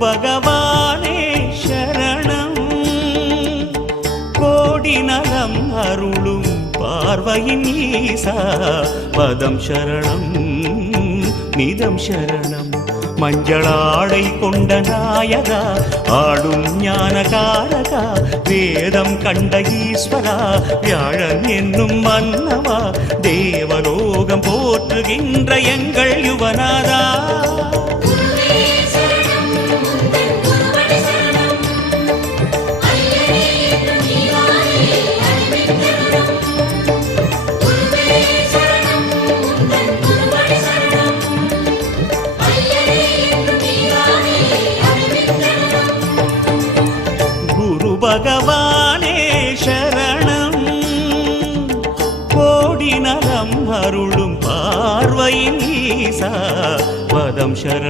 பகவானே சரணம் கோடி நலம் அருளும் பார்வையின் ஈசா பதம் சரணம் நிதம் சரணம் மஞ்சளாடை கொண்ட நாயகா ஆடும் ஞானகாரகா வேதம் கண்ட ஈஸ்வரா வியாழன் என்னும் மன்னவா தேவலோகம் போற்றுகின்ற எங்கள் யுவனாதா பகவானே சரணம் கோடி நலம் அருளும் பார்வையின் ஈசா பதம் சரணம்